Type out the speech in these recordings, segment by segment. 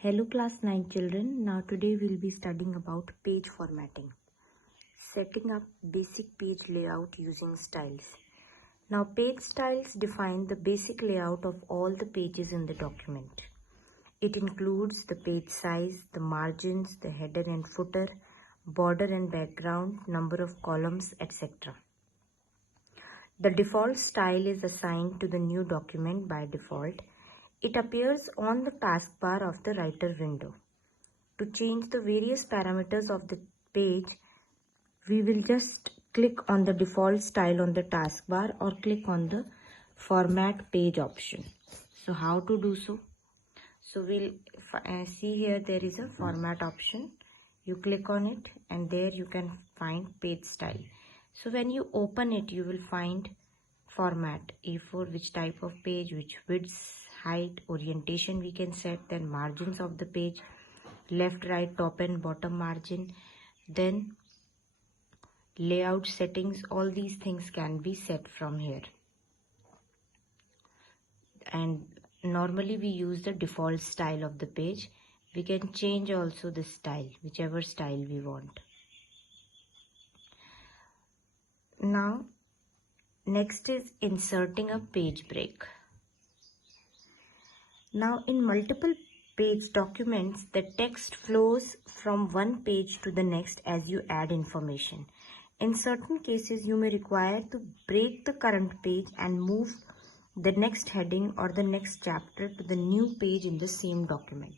Hello class 9 children. Now today we'll be studying about page formatting. Setting up basic page layout using styles. Now page styles define the basic layout of all the pages in the document. It includes the page size, the margins, the header and footer, border and background, number of columns, etc. The default style is assigned to the new document by default. It appears on the taskbar of the writer window. To change the various parameters of the page, we will just click on the default style on the taskbar or click on the format page option. So how to do so? So we'll see here there is a format option. You click on it and there you can find page style. So when you open it, you will find format A4, which type of page, which width, height, orientation we can set, then margins of the page, left, right, top and bottom margin, then layout settings. All these things can be set from here. And normally we use the default style of the page. We can change also the style, whichever style we want. Now next is inserting a page break. Now in multiple page documents, the text flows from one page to the next as you add information. In certain cases, you may require to break the current page and move the next heading or the next chapter to the new page in the same document.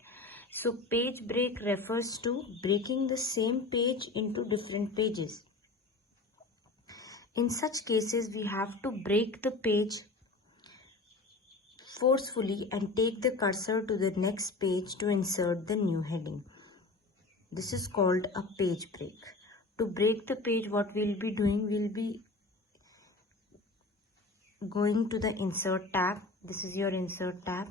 So page break refers to breaking the same page into different pages. In such cases, we have to break the page forcefully and take the cursor to the next page to insert the new heading. This is called a page break. To break the page, what we'll be doing, we'll be going to the insert tab. This is your insert tab.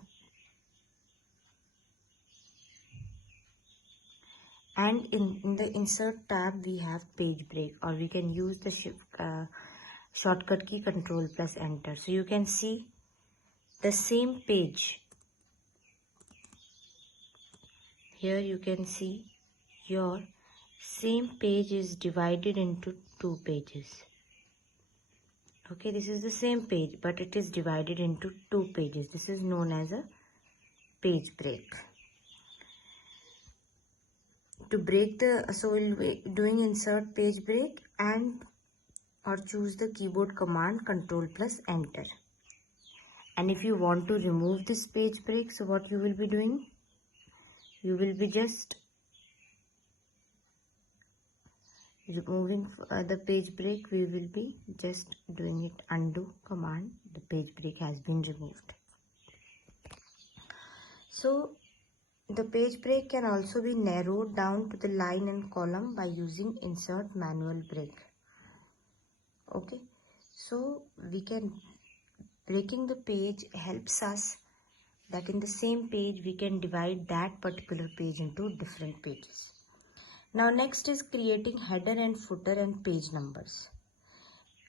And in the insert tab, we have page break, or we can use the shortcut key Control plus Enter. So you can see the same page. Here you can see your same page is divided into two pages. Okay, this is the same page, but it is divided into two pages. This is known as a page break. To break so we'll be doing insert page break and or choose the keyboard command Control plus Enter. And if you want to remove this page break, so what you will be doing, you will be just removing the page break. We will be just doing it undo command. The page break has been removed. So the page break can also be narrowed down to the line and column by using insert manual break. Okay, so we can breaking the page helps us that in the same page we can divide that particular page into different pages. Now next is creating header and footer and page numbers.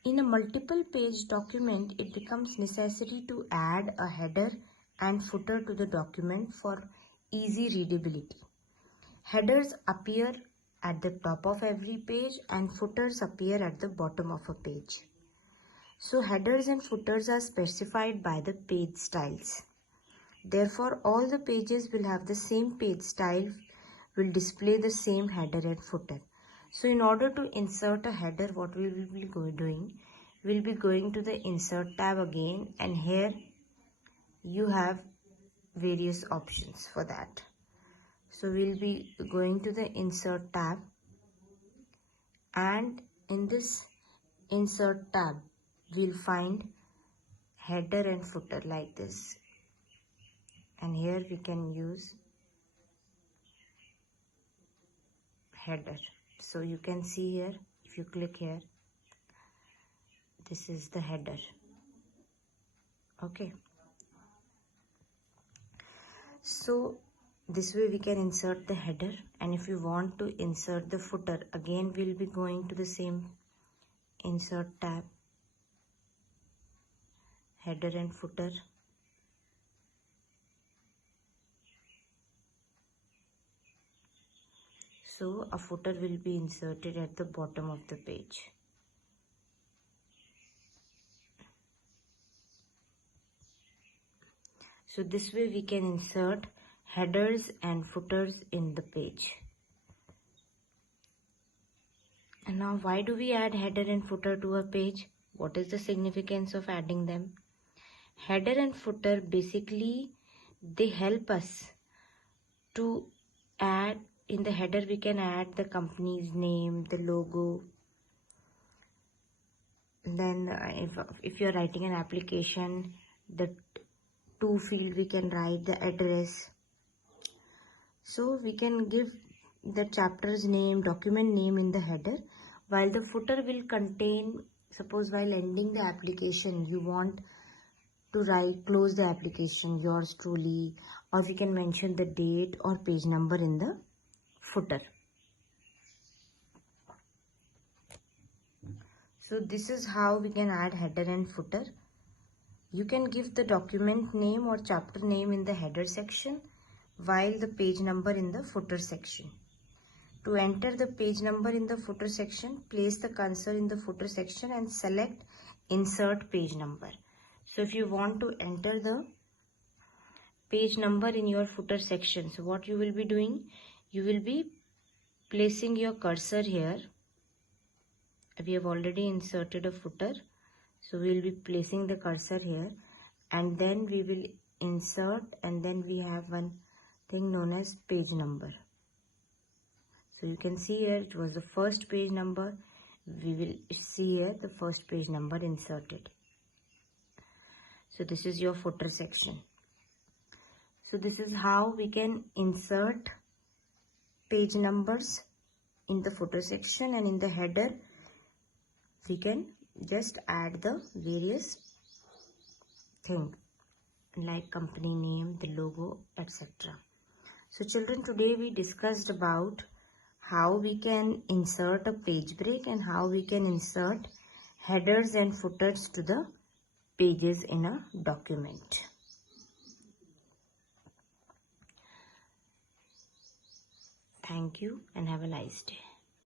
In a multiple page document, it becomes necessary to add a header and footer to the document for easy readability. Headers appear at the top of every page and footers appear at the bottom of a page. So headers and footers are specified by the page styles. Therefore, all the pages will have the same page style, will display the same header and footer. So in order to insert a header, what we will be doing, we'll be going to the insert tab again, and here you have various options for that. So we'll be going to the insert tab, and in this insert tab we'll find header and footer like this, and here we can use header. So you can see here, if you click here, this is the header. Okay, so this way we can insert the header, and if you want to insert the footer, again we'll be going to the same insert tab, header and footer, So a footer will be inserted at the bottom of the page. So this way we can insert headers and footers in the page. And now, why do we add header and footer to a page? What is the significance of adding them? Header and footer basically, they help us to add. In the header we can add the company's name, the logo. Then if you're writing an application, the to field we can write the address. So we can give the chapter's name, document name in the header, while the footer will contain, suppose while ending the application you want to write close the application, yours truly, or we can mention the date or page number in the footer. So this is how we can add header and footer. You can give the document name or chapter name in the header section, while the page number in the footer section. To enter the page number in the footer section, place the cursor in the footer section and select insert page number. So if you want to enter the page number in your footer section, so what you will be doing, you will be placing your cursor here. We have already inserted a footer, so we will be placing the cursor here, and then we will insert, and then we have one thing known as page number. So you can see here it was the first page number. We will see here the first page number inserted. So this is your footer section. So this is how we can insert page numbers in the footer section, and in the header we can just add the various things like company name, the logo, etc. So children, today we discussed about how we can insert a page break and how we can insert headers and footers to the pages in a document. Thank you and have a nice day.